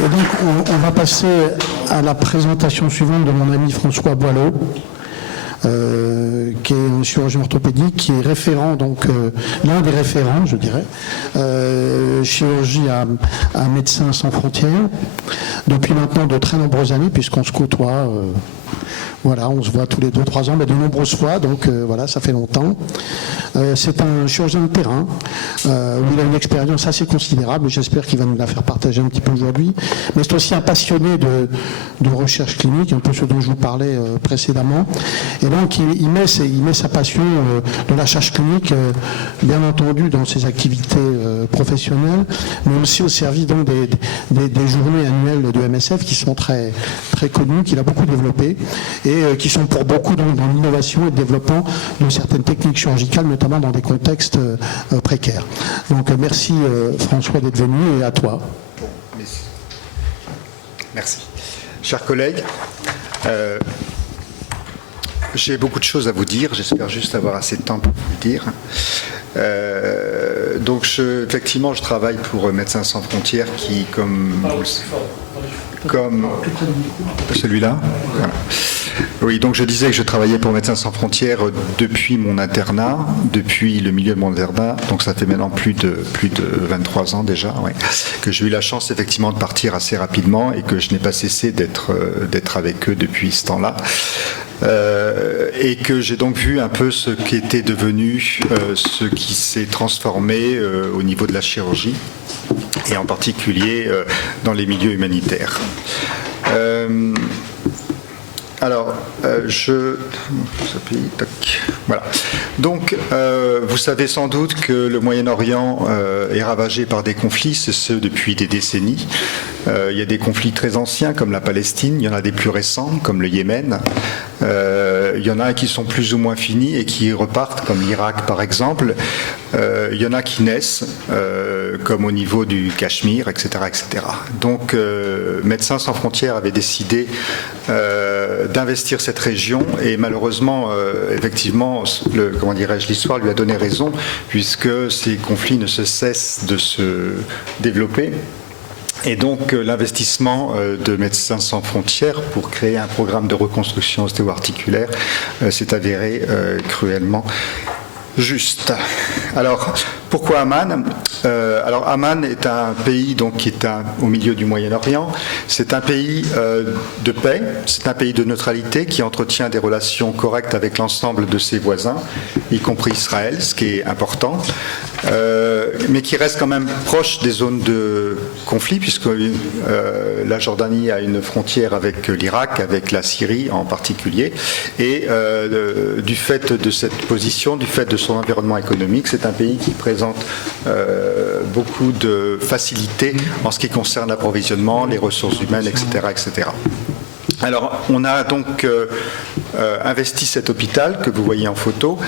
Et donc, on va passer à la présentation suivante de mon ami François Boileau, qui est un chirurgien orthopédique, qui est référent, donc l'un des référents, je dirais, chirurgie à Médecins sans frontières, depuis maintenant de très nombreuses années, puisqu'on se côtoie. Voilà, on se voit tous les 2-3 ans, mais de nombreuses fois, donc voilà, ça fait longtemps. C'est un chirurgien de terrain, où il a une expérience assez considérable, j'espère qu'il va nous la faire partager un petit peu aujourd'hui. Mais c'est aussi un passionné de recherche clinique, un peu ce dont je vous parlais précédemment. Et donc, il met sa passion de la recherche clinique, bien entendu, dans ses activités professionnelles, mais aussi au service donc, des journées annuelles de MSF qui sont très, très connues, qu'il a beaucoup développées, et qui sont pour beaucoup donc, dans l'innovation et le développement de certaines techniques chirurgicales, notamment dans des contextes précaires. Donc merci François d'être venu, et à toi. Merci. Chers collègues, j'ai beaucoup de choses à vous dire, j'espère juste avoir assez de temps pour vous le dire. Donc effectivement, je travaille pour Médecins sans frontières qui, comme celui-là. Voilà. Oui, donc je disais que je travaillais pour Médecins sans frontières depuis mon internat, depuis le milieu de mon internat, donc ça fait maintenant plus de 23 ans déjà, ouais, que j'ai eu la chance effectivement de partir assez rapidement et que je n'ai pas cessé d'être avec eux depuis ce temps-là. Et que j'ai donc vu un peu ce qui était devenu, ce qui s'est transformé au niveau de la chirurgie, et en particulier dans les milieux humanitaires. Alors, voilà. Donc, vous savez sans doute que le Moyen-Orient est ravagé par des conflits, c'est ce depuis des décennies. Il y a des conflits très anciens comme la Palestine, il y en a des plus récents comme le Yémen. Il y en a qui sont plus ou moins finis et qui repartent comme l'Irak par exemple. Il y en a qui naissent comme au niveau du Cachemire, etc., etc. Donc, Médecins sans frontières avait décidé d'investir cette région et malheureusement, effectivement, l'histoire lui a donné raison puisque ces conflits ne cessent de se développer. Et donc l'investissement de Médecins sans frontières pour créer un programme de reconstruction ostéo-articulaire s'est avéré cruellement juste. Alors, pourquoi Amman ? Alors, Amman est un pays donc, qui est au milieu du Moyen-Orient. C'est un pays de paix, c'est un pays de neutralité qui entretient des relations correctes avec l'ensemble de ses voisins, y compris Israël, ce qui est important, mais qui reste quand même proche des zones de conflit, puisque la Jordanie a une frontière avec l'Irak, avec la Syrie en particulier, et du fait de cette position, du fait de son environnement économique, c'est un pays qui présente beaucoup de facilité en ce qui concerne l'approvisionnement, les ressources humaines, etc., etc. Alors, on a donc investi cet hôpital que vous voyez en photo,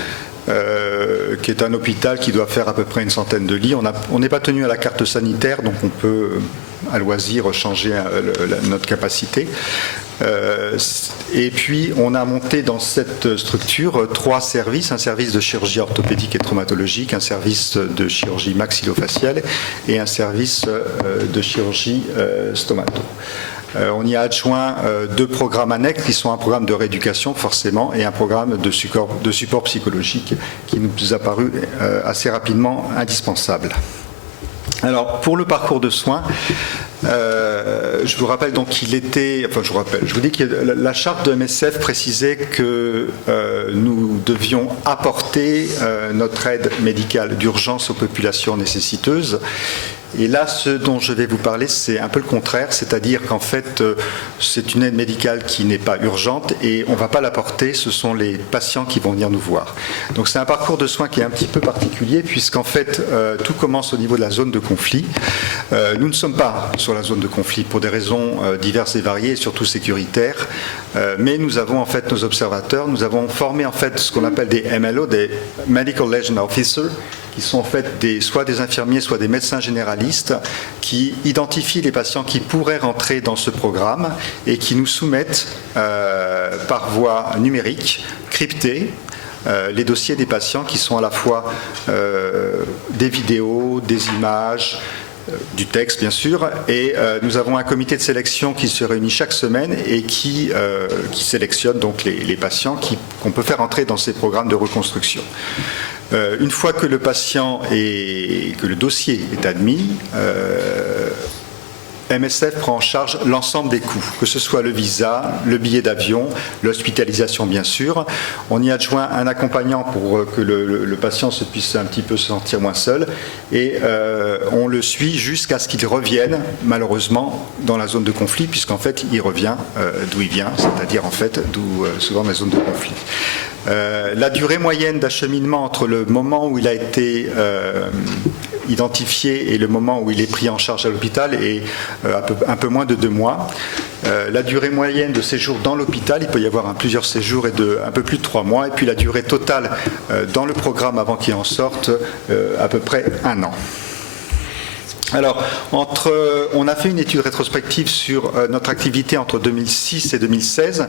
qui est un hôpital qui doit faire à peu près une centaine de lits. On n'est pas tenu à la carte sanitaire, donc on peut à loisir changer notre capacité. Et puis on a monté dans cette structure 3 services, un service de chirurgie orthopédique et traumatologique, un service de chirurgie maxillofaciale et un service de chirurgie stomato. On y a adjoint 2 programmes annexes qui sont un programme de rééducation forcément et un programme de support psychologique qui nous a paru assez rapidement indispensable. Alors, pour le parcours de soins, je vous rappelle donc qu'il était, je vous dis que la charte de MSF précisait que nous devions apporter notre aide médicale d'urgence aux populations nécessiteuses. Et là, ce dont je vais vous parler, c'est un peu le contraire, c'est-à-dire qu'en fait, c'est une aide médicale qui n'est pas urgente et on ne va pas l'apporter, ce sont les patients qui vont venir nous voir. Donc c'est un parcours de soins qui est un petit peu particulier, puisqu'en fait, tout commence au niveau de la zone de conflit. Nous ne sommes pas sur la zone de conflit pour des raisons diverses et variées, et surtout sécuritaires, mais nous avons en fait nos observateurs, nous avons formé en fait ce qu'on appelle des MLO, des Medical Liaison Officers, qui sont en fait soit des infirmiers, soit des médecins généralistes qui identifient les patients qui pourraient rentrer dans ce programme et qui nous soumettent par voie numérique, cryptée, les dossiers des patients qui sont à la fois des vidéos, des images, du texte bien sûr, et nous avons un comité de sélection qui se réunit chaque semaine et qui sélectionne donc les patients qu'on peut faire entrer dans ces programmes de reconstruction. Une fois que le dossier est admis, MSF prend en charge l'ensemble des coûts, que ce soit le visa, le billet d'avion, l'hospitalisation bien sûr. On y adjoint un accompagnant pour que le patient puisse un petit peu se sentir moins seul, et on le suit jusqu'à ce qu'il revienne malheureusement dans la zone de conflit, puisqu'en fait il revient d'où il vient, c'est-à-dire en fait souvent dans la zone de conflit. La durée moyenne d'acheminement entre le moment où il a été identifié et le moment où il est pris en charge à l'hôpital est un peu moins de 2 mois. La durée moyenne de séjour dans l'hôpital, il peut y avoir plusieurs séjours et un peu plus de 3 mois. Et puis la durée totale dans le programme avant qu'il en sorte, à peu près 1 an. Alors, on a fait une étude rétrospective sur notre activité entre 2006 et 2016.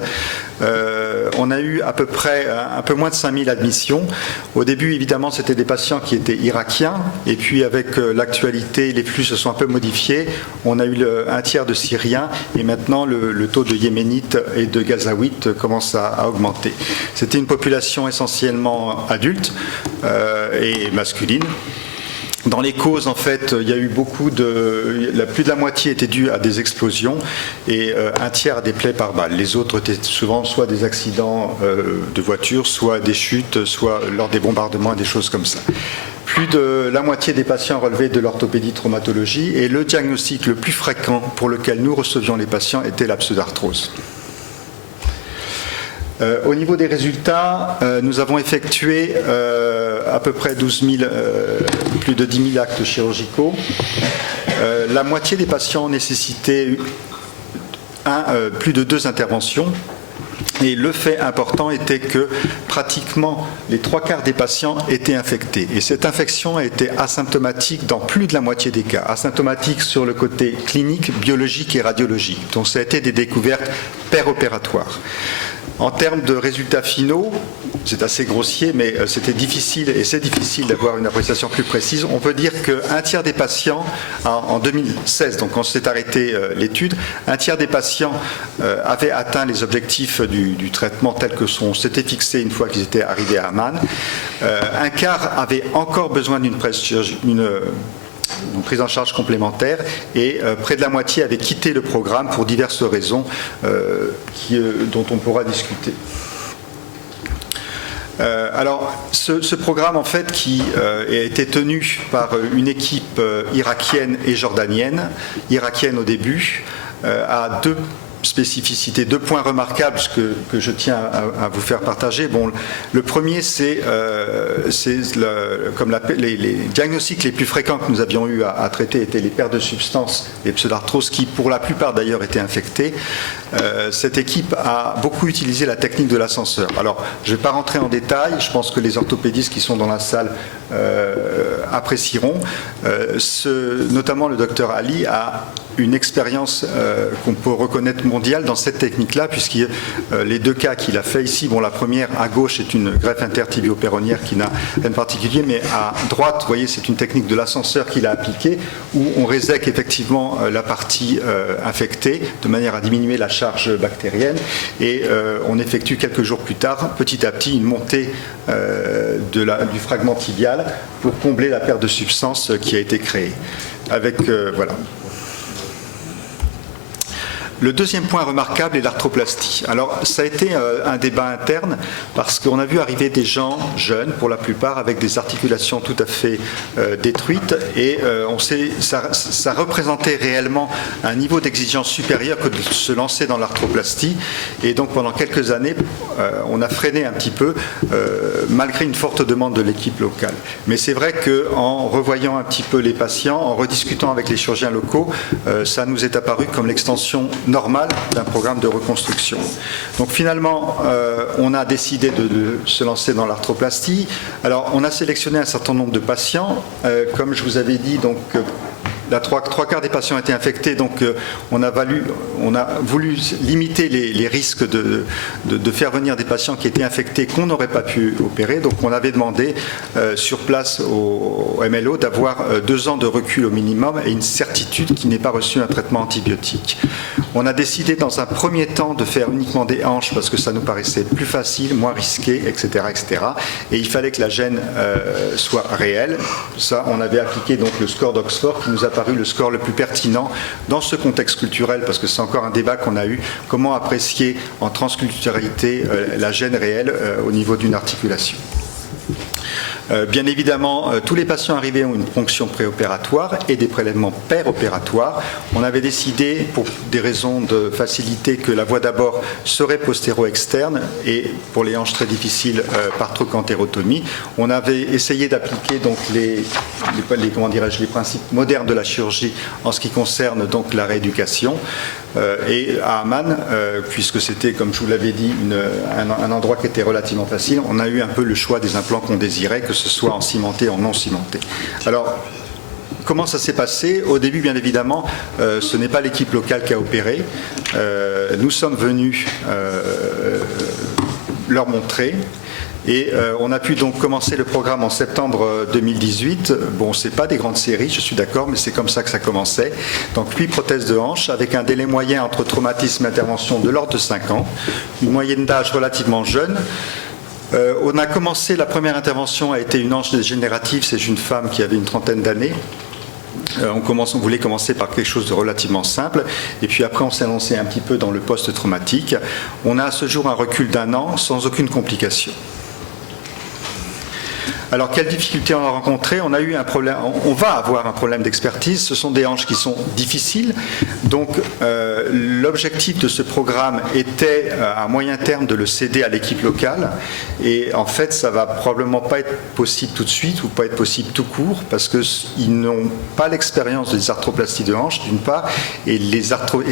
On a eu à peu près un peu moins de 5000 admissions. Au début, évidemment, c'était des patients qui étaient irakiens. Et puis, avec l'actualité, les flux se sont un peu modifiés. On a eu un tiers de Syriens. Et maintenant, le taux de Yéménites et de Gazaouites commence à augmenter. C'était une population essentiellement adulte et masculine. Dans les causes, en fait, il y a eu plus de la moitié était due à des explosions et un tiers à des plaies par balles. Les autres étaient souvent soit des accidents de voiture, soit des chutes, soit lors des bombardements et des choses comme ça. Plus de la moitié des patients relevaient de l'orthopédie-traumatologie, et le diagnostic le plus fréquent pour lequel nous recevions les patients était la pseudarthrose. Au niveau des résultats, nous avons effectué à peu près plus de 10 000 actes chirurgicaux. La moitié des patients nécessitaient plus de 2 interventions. Et le fait important était que pratiquement les 3/4 des patients étaient infectés. Et cette infection a été asymptomatique dans plus de la moitié des cas. Asymptomatique sur le côté clinique, biologique et radiologique. Donc ça a été des découvertes péropératoires. En termes de résultats finaux, c'est assez grossier, mais c'était difficile, et c'est difficile d'avoir une appréciation plus précise. On peut dire qu'un tiers des patients, en 2016, donc quand s'est arrêté l'étude, un tiers des patients avaient atteint les objectifs du traitement tel que s'était fixé une fois qu'ils étaient arrivés à Amman. Un quart avait encore besoin d'une prise en charge complémentaire, et près de la moitié avait quitté le programme pour diverses raisons dont on pourra discuter. Alors, ce programme, en fait, qui a été tenu par une équipe irakienne et jordanienne, irakienne au début, a 2 spécificités, 2 points remarquables que je tiens à vous faire partager. Bon, le premier, c'est les diagnostics les plus fréquents que nous avions eu à traiter étaient les pertes de substances et pseudarthrose, qui pour la plupart d'ailleurs étaient infectées. Cette équipe a beaucoup utilisé la technique de l'ascenseur. Alors, je ne vais pas rentrer en détail, je pense que les orthopédistes qui sont dans la salle apprécieront. Notamment le docteur Ali a une expérience qu'on peut reconnaître mondiale dans cette technique-là, puisque les 2 cas qu'il a fait ici, bon, la première à gauche est une greffe intertibio-péronnière qui n'a rien de particulier, mais à droite, vous voyez, c'est une technique de l'ascenseur qu'il a appliquée, où on résèque effectivement la partie infectée de manière à diminuer la charge bactérienne, et on effectue quelques jours plus tard, petit à petit, une montée du fragment tibial pour combler la perte de substance qui a été créée. Voilà. Le deuxième point remarquable est l'arthroplastie. Alors, ça a été un débat interne parce qu'on a vu arriver des gens jeunes, pour la plupart, avec des articulations tout à fait détruites, et ça représentait réellement un niveau d'exigence supérieur que de se lancer dans l'arthroplastie. Et donc, pendant quelques années, on a freiné un petit peu, malgré une forte demande de l'équipe locale. Mais c'est vrai qu'en revoyant un petit peu les patients, en rediscutant avec les chirurgiens locaux, ça nous est apparu comme l'extension normale d'un programme de reconstruction. Donc finalement, on a décidé de se lancer dans l'arthroplastie. Alors, on a sélectionné un certain nombre de patients. Comme je vous avais dit, donc trois quarts des patients étaient infectés, donc on a voulu limiter les risques de faire venir des patients qui étaient infectés qu'on n'aurait pas pu opérer. Donc on avait demandé sur place au MLO d'avoir 2 ans de recul au minimum et une certitude qu'il n'ait pas reçu un traitement antibiotique. On a décidé dans un premier temps de faire uniquement des hanches parce que ça nous paraissait plus facile, moins risqué, etc., etc. Et il fallait que la gêne soit réelle. Ça, on avait appliqué donc le score d'Oxford qui nous a paru le score le plus pertinent dans ce contexte culturel, parce que c'est encore un débat qu'on a eu, comment apprécier en transculturalité la gêne réelle au niveau d'une articulation. Bien évidemment, tous les patients arrivés ont une ponction préopératoire et des prélèvements péropératoires. On avait décidé, pour des raisons de facilité, que la voie d'abord serait postéro-externe et pour les hanches très difficiles, par trochantérotomie. On avait essayé d'appliquer donc les principes modernes de la chirurgie en ce qui concerne donc la rééducation. Et à Amman, puisque c'était, comme je vous l'avais dit, un endroit qui était relativement facile, on a eu un peu le choix des implants qu'on désirait, que ce soit en cimenté ou en non cimenté. Alors, comment ça s'est passé? Au début, bien évidemment, ce n'est pas l'équipe locale qui a opéré. Nous sommes venus leur montrer. Et on a pu donc commencer le programme en septembre 2018. Bon, c'est pas des grandes séries, je suis d'accord, mais c'est comme ça que ça commençait. Donc 8 prothèses de hanche avec un délai moyen entre traumatisme et intervention de l'ordre de 5 ans, une moyenne d'âge relativement jeune. On a commencé, la première intervention a été une hanche dégénérative, c'est une femme qui avait une trentaine d'années. On voulait commencer par quelque chose de relativement simple, et puis après on s'est lancé un petit peu dans le post-traumatique. On a à ce jour un recul d'1 an sans aucune complication. Alors, quelles difficultés on a rencontrées? On a eu un problème, on va avoir un problème d'expertise. Ce sont des hanches qui sont difficiles. Donc, l'objectif de ce programme était, à moyen terme, de le céder à l'équipe locale. Et en fait, ça va probablement pas être possible tout de suite ou pas être possible tout court parce qu'ils n'ont pas l'expérience des arthroplasties de hanches, d'une part, et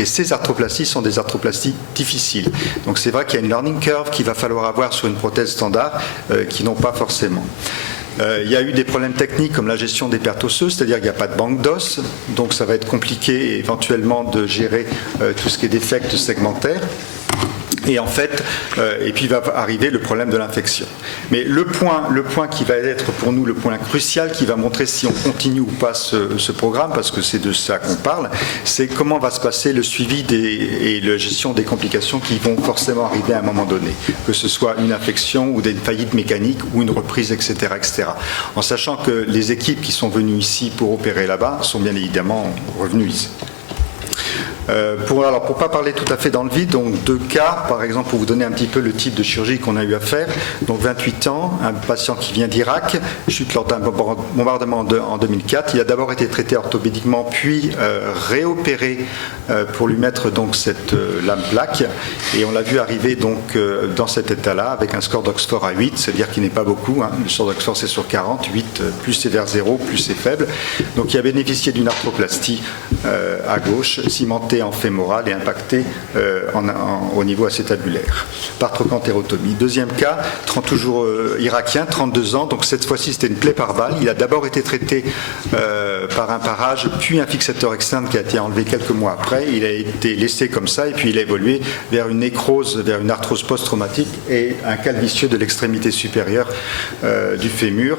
ces arthroplasties sont des arthroplasties difficiles. Donc, c'est vrai qu'il y a une learning curve qu'il va falloir avoir sur une prothèse standard qui n'ont pas forcément. Il y a eu des problèmes techniques comme la gestion des pertes osseuses, c'est-à-dire qu'il n'y a pas de banque d'os, donc ça va être compliqué éventuellement de gérer tout ce qui est défects segmentaires. Et en fait, et puis va arriver le problème de l'infection. Mais le point qui va être pour nous le point crucial, qui va montrer si on continue ou pas ce programme, parce que c'est de ça qu'on parle, c'est comment va se passer le suivi et la gestion des complications qui vont forcément arriver à un moment donné, que ce soit une infection ou des faillites mécaniques ou une reprise, etc., etc. En sachant que les équipes qui sont venues ici pour opérer là-bas sont bien évidemment revenues ici. Pour ne pas parler tout à fait dans le vide, donc 2 cas, par exemple, pour vous donner un petit peu le type de chirurgie qu'on a eu à faire. Donc 28 ans, un patient qui vient d'Irak, chute lors d'un bombardement en 2004. Il a d'abord été traité orthopédiquement, puis réopéré pour lui mettre donc cette lame plaque. Et on l'a vu arriver donc dans cet état-là avec un score d'Oxford à 8, c'est-à-dire qu'il n'est pas beaucoup. Le score d'Oxford c'est sur 40, 8 plus c'est vers 0, plus c'est faible. Donc il a bénéficié d'une arthroplastie à gauche, cimentée en fémoral et impacté au niveau acétabulaire par trochantérotomie. Deuxième cas, toujours irakien, 32 ans, donc cette fois-ci c'était une plaie par balle. Il a d'abord été traité par un parage, puis un fixateur externe qui a été enlevé quelques mois après. Il a été laissé comme ça et puis il a évolué vers une nécrose, vers une arthrose post-traumatique et un calvitieux de l'extrémité supérieure du fémur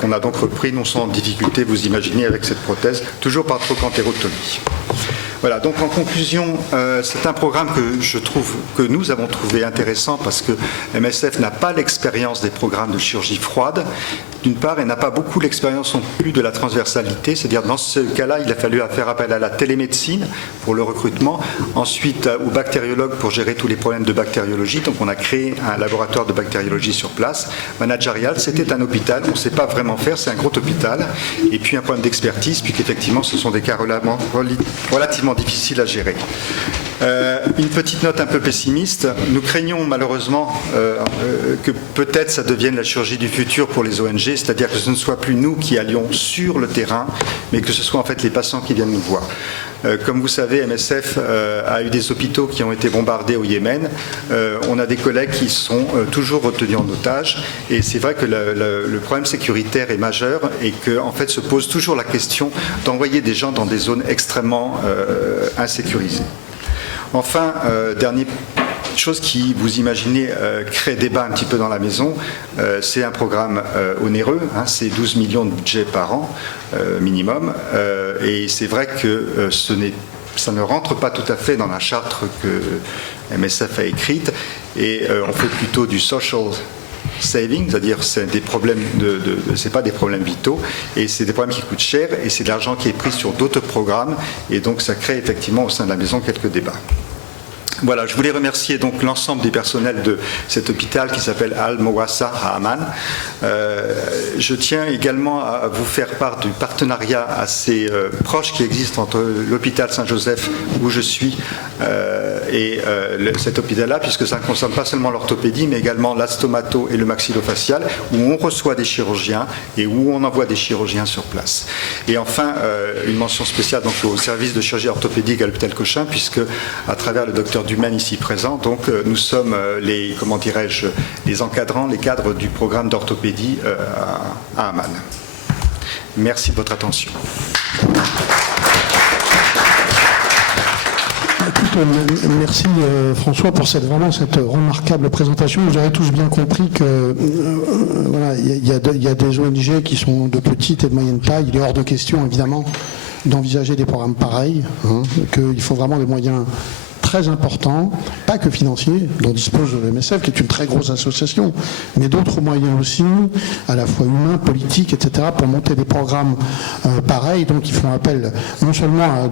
qu'on a donc repris non sans difficulté, vous imaginez, avec cette prothèse, toujours par trochantérotomie. Voilà, donc en conclusion, c'est un programme que nous avons trouvé intéressant parce que MSF n'a pas l'expérience des programmes de chirurgie froide. D'une part, elle n'a pas beaucoup l'expérience non plus de la transversalité, c'est-à-dire dans ce cas-là, il a fallu faire appel à la télémédecine pour le recrutement, ensuite aux bactériologues pour gérer tous les problèmes de bactériologie. Donc on a créé un laboratoire de bactériologie sur place. Managérial, c'était un hôpital, on ne sait pas vraiment faire, c'est un gros hôpital. Et puis un problème d'expertise, puisqu'effectivement ce sont des cas relativement difficiles à gérer. Une petite note un peu pessimiste, nous craignons malheureusement que peut-être ça devienne la chirurgie du futur pour les ONG, c'est-à-dire que ce ne soit plus nous qui allions sur le terrain, mais que ce soit en fait les patients qui viennent nous voir. Comme vous savez, MSF a eu des hôpitaux qui ont été bombardés au Yémen. On a des collègues qui sont toujours retenus en otage. Et c'est vrai que le problème sécuritaire est majeur et qu'en fait se pose toujours la question d'envoyer des gens dans des zones extrêmement insécurisées. Enfin, dernière chose qui, vous imaginez, crée débat un petit peu dans la maison, c'est un programme onéreux, hein, c'est 12 millions de budget par an minimum, et c'est vrai que ça ne rentre pas tout à fait dans la charte que MSF a écrite, et on fait plutôt du social saving, c'est-à-dire c'est des problèmes c'est pas des problèmes vitaux, et c'est des problèmes qui coûtent cher, et c'est de l'argent qui est pris sur d'autres programmes, et donc ça crée effectivement au sein de la maison quelques débats. Voilà, je voulais remercier donc l'ensemble des personnels de cet hôpital qui s'appelle Al-Mawassa à Amman. Je tiens également à vous faire part du partenariat assez proche qui existe entre l'hôpital Saint-Joseph où je suis et cet hôpital-là, puisque ça ne concerne pas seulement l'orthopédie, mais également la stomato et le maxillofacial, où on reçoit des chirurgiens et où on envoie des chirurgiens sur place. Et enfin, une mention spéciale donc, au service de chirurgie orthopédique à l'hôpital Cochin, puisque à travers le docteur Dumaine ici présent, donc nous sommes les, comment dirais-je, les encadrants, les cadres du programme d'orthopédie à Amman. Merci de votre attention. Merci François pour cette remarquable présentation. Vous avez tous bien compris que voilà, il y a des ONG qui sont de petite et de moyenne taille. Il est hors de question évidemment d'envisager des programmes pareils, hein, qu'il faut vraiment des moyens très importants, pas que financiers, dont dispose le MSF, qui est une très grosse association, mais d'autres moyens aussi, à la fois humains, politiques, etc., pour monter des programmes pareils. Donc ils font appel non seulement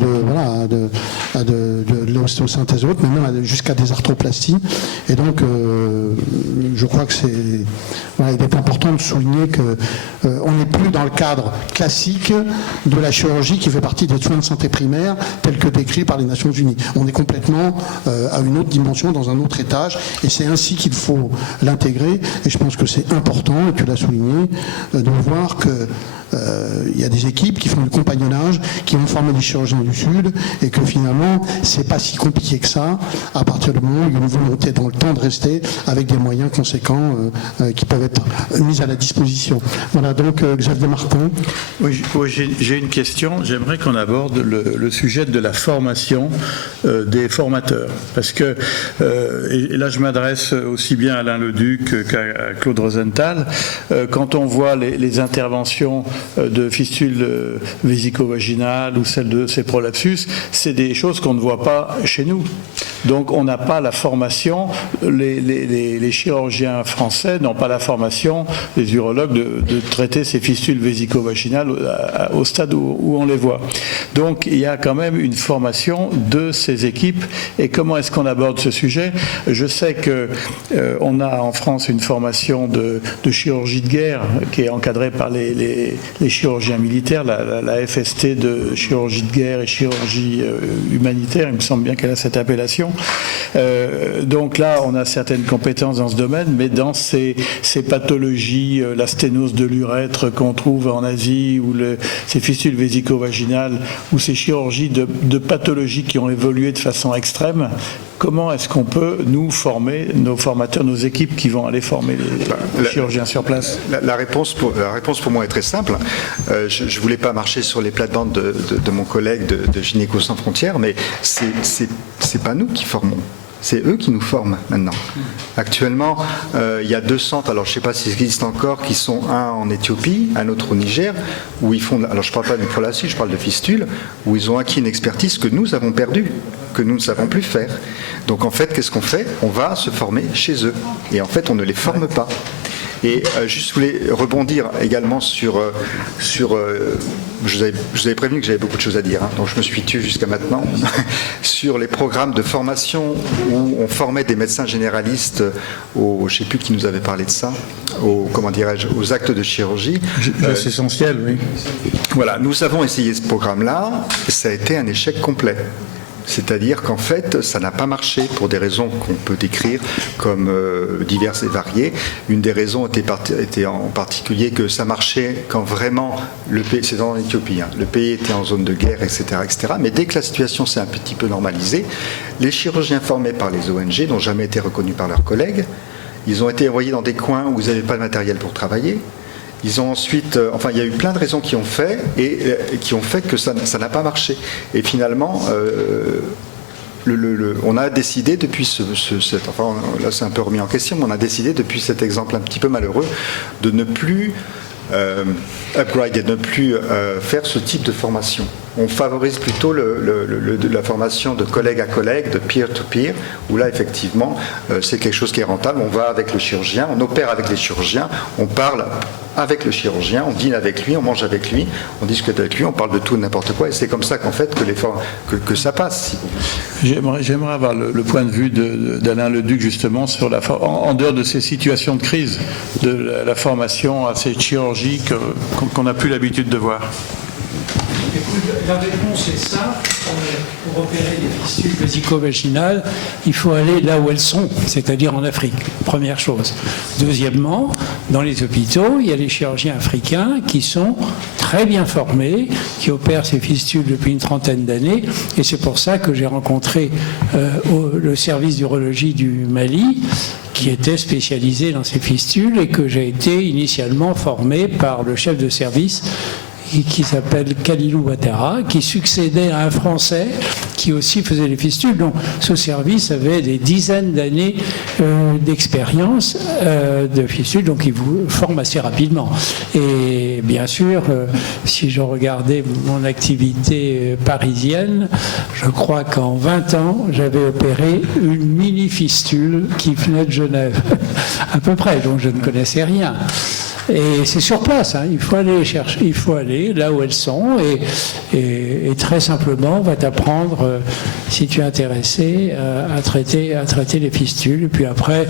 à de l'ostéosynthèse et autres, mais même jusqu'à des arthroplasties. Et donc je crois que il est important de souligner qu'on n'est plus dans le cadre classique de la chirurgie qui fait partie des soins de santé primaire tels que décrits par les Nations Unies. On est complètement à une autre dimension, dans un autre étage, et c'est ainsi qu'il faut l'intégrer. Et je pense que c'est important, et tu l'as souligné, de voir que il y a des équipes qui font du compagnonnage, qui vont former des chirurgiens du Sud, et que finalement, c'est pas si compliqué que ça, à partir du moment où il y a une volonté dans le temps de rester avec des moyens conséquents qui peuvent être mis à la disposition. Voilà, donc Xavier Martin. Oui, j'ai une question. J'aimerais qu'on aborde le sujet de la formation des formateurs. Parce que, et là je m'adresse aussi bien à Alain Leduc qu'à Claude Rosenthal, quand on voit les interventions de fistules vésico-vaginales ou celles de ces prolapsus, c'est des choses qu'on ne voit pas chez nous. Donc on n'a pas la formation, les chirurgiens français n'ont pas la formation, les urologues, de traiter ces fistules vésico-vaginales au stade où on les voit. Donc il y a quand même une formation de ces équipes. Et comment est-ce qu'on aborde ce sujet? Je sais qu'on a en France une formation de chirurgie de guerre qui est encadrée par les chirurgiens militaires, la FST de chirurgie de guerre et chirurgie humanitaire, il me semble bien qu'elle a cette appellation. Donc là, on a certaines compétences dans ce domaine, mais dans ces pathologies, la sténose de l'urètre qu'on trouve en Asie, ou ces fistules vésico-vaginales, ou ces chirurgies de pathologies qui ont évolué de façon extrême, comment est-ce qu'on peut, nous, former nos formateurs, nos équipes qui vont aller former les chirurgiens sur place? La réponse pour moi est très simple. Je ne voulais pas marcher sur les plates-bandes de mon collègue de Gynéco Sans Frontières, mais c'est pas nous qui formons. C'est eux qui nous forment maintenant. Actuellement, il y a 2 centres, alors je ne sais pas s'ils existent encore, qui sont un en Éthiopie, un autre au Niger, où ils font, alors je ne parle pas de prolapsus, je parle de fistule, où ils ont acquis une expertise que nous avons perdue, que nous ne savons plus faire. Donc en fait, qu'est-ce qu'on fait? On va se former chez eux. Et en fait, on ne les forme pas. Et juste, je voulais rebondir également sur je vous avais prévenu que j'avais beaucoup de choses à dire, hein, donc je me suis tué jusqu'à maintenant, sur les programmes de formation où on formait des médecins généralistes, je ne sais plus qui nous avait parlé de ça, aux actes de chirurgie. C'est essentiel, oui. Voilà, nous avons essayé ce programme-là, et ça a été un échec complet. C'est-à-dire qu'en fait, ça n'a pas marché pour des raisons qu'on peut décrire comme diverses et variées. Une des raisons était en particulier que ça marchait quand vraiment le pays, c'est en Éthiopie, hein, le pays était en zone de guerre, etc., etc. Mais dès que la situation s'est un petit peu normalisée, les chirurgiens formés par les ONG n'ont jamais été reconnus par leurs collègues. Ils ont été envoyés dans des coins où ils n'avaient pas de matériel pour travailler. Ils ont ensuite, enfin, il y a eu plein de raisons qui ont fait que ça n'a pas marché. Et finalement, on a décidé depuis enfin, là c'est un peu remis en question, mais on a décidé depuis cet exemple un petit peu malheureux de ne plus upgrade et de ne plus faire ce type de formation. On favorise plutôt la formation de collègue à collègue, de peer-to-peer, où là, effectivement, c'est quelque chose qui est rentable. On va avec le chirurgien, on opère avec les chirurgiens, on parle avec le chirurgien, on dîne avec lui, on mange avec lui, on discute avec lui, on parle de tout et n'importe quoi, et c'est comme ça qu'en fait que ça passe. Si J'aimerais avoir le point de vue d'Alain Leduc, justement, sur en dehors de ces situations de crise, de la formation assez chirurgique qu'on n'a plus l'habitude de voir. La réponse est simple. Pour opérer les fistules vésico-vaginales, il faut aller là où elles sont, c'est-à-dire en Afrique, première chose. Deuxièmement, dans les hôpitaux, il y a les chirurgiens africains qui sont très bien formés, qui opèrent ces fistules depuis une trentaine d'années, et c'est pour ça que j'ai rencontré le service d'urologie du Mali, qui était spécialisé dans ces fistules, et que j'ai été initialement formé par le chef de service qui s'appelle Kalilou Ouattara, qui succédait à un Français qui aussi faisait les fistules. Donc ce service avait des dizaines d'années d'expérience de fistules, donc il vous forme assez rapidement. Et bien sûr, si je regardais mon activité parisienne, je crois qu'en 20 ans, j'avais opéré une mini-fistule qui venait de Genève, à peu près, donc je ne connaissais rien. Et c'est sur place, hein. Il faut aller chercher, il faut aller là où elles sont, et très simplement, on va t'apprendre, si tu es intéressé, à traiter les fistules. Et puis après,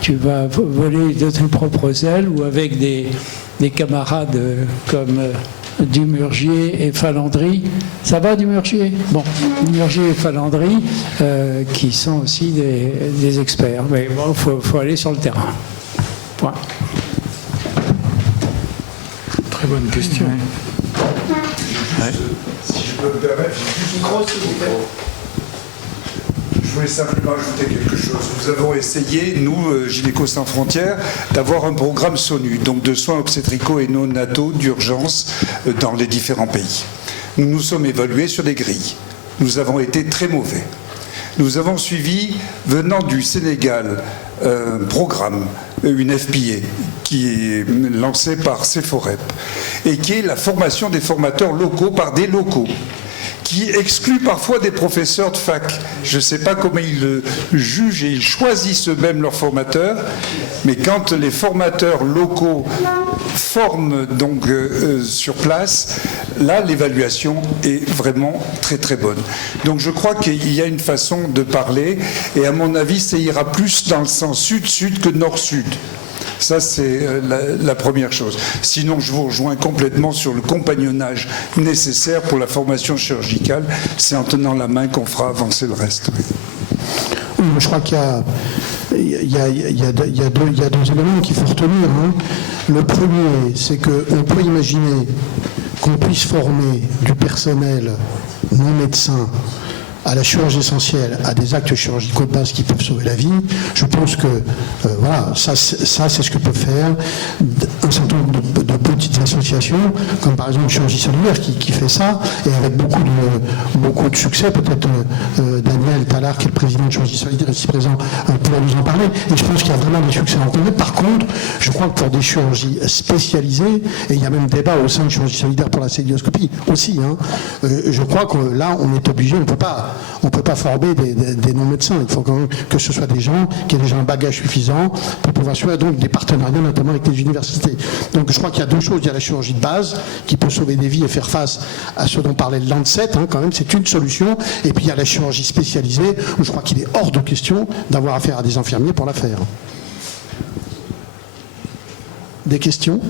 tu vas voler de tes propres ailes ou avec des camarades comme Dumurgier et Falandry. Ça va, Dumurgier? Bon, Dumurgier et Falandry, qui sont aussi des experts. Mais bon, faut aller sur le terrain. Point. Très bonne question. Ouais. Si je peux me permettre, je voulais simplement ajouter quelque chose. Nous avons essayé, nous, Gynéco Sans Frontières, d'avoir un programme SONU, donc de soins obstétricaux et non-nataux d'urgence dans les différents pays. Nous nous sommes évalués sur des grilles. Nous avons été très mauvais. Nous avons suivi, venant du Sénégal, un programme, une FPA, qui est lancée par CEFOREP, et qui est la formation des formateurs locaux par des locaux, qui exclut parfois des professeurs de fac. Je ne sais pas comment ils le jugent et ils choisissent eux-mêmes leurs formateurs, mais quand les formateurs locaux forment donc sur place, là l'évaluation est vraiment très très bonne. Donc je crois qu'il y a une façon de parler, et à mon avis ça ira plus dans le sens sud-sud que nord-sud. Ça, c'est la première chose. Sinon, je vous rejoins complètement sur le compagnonnage nécessaire pour la formation chirurgicale. C'est en tenant la main qu'on fera avancer le reste. Oui, je crois qu'il y a deux éléments qu'il faut retenir. Hein. Le premier, c'est qu'on peut imaginer qu'on puisse former du personnel non médecin à la chirurgie essentielle, à des actes chirurgicaux de base qui peuvent sauver la vie. Je pense que voilà, ça c'est ce que peuvent faire un certain nombre de petites associations, comme par exemple Chirurgie Solidaire qui fait ça, et avec beaucoup de succès. Peut-être Daniel Tallard, qui est le président de Chirurgie Solidaire, ici présent, pourra nous en parler. Et je pense qu'il y a vraiment des succès rencontrés. Par contre, je crois que pour des chirurgies spécialisées, et il y a même débat au sein de Chirurgie Solidaire pour la célioscopie aussi, hein, je crois que là, on est obligé, on ne peut pas former des non-médecins. Il faut quand même que ce soit des gens qui aient déjà un bagage suffisant pour pouvoir suivre, donc des partenariats notamment avec les universités. Donc je crois qu'il y a deux choses. Il y a la chirurgie de base qui peut sauver des vies et faire face à ce dont parlait le Lancet, hein, quand même, c'est une solution. Et puis il y a la chirurgie spécialisée où je crois qu'il est hors de question d'avoir affaire à des infirmiers pour la faire. Des questions ?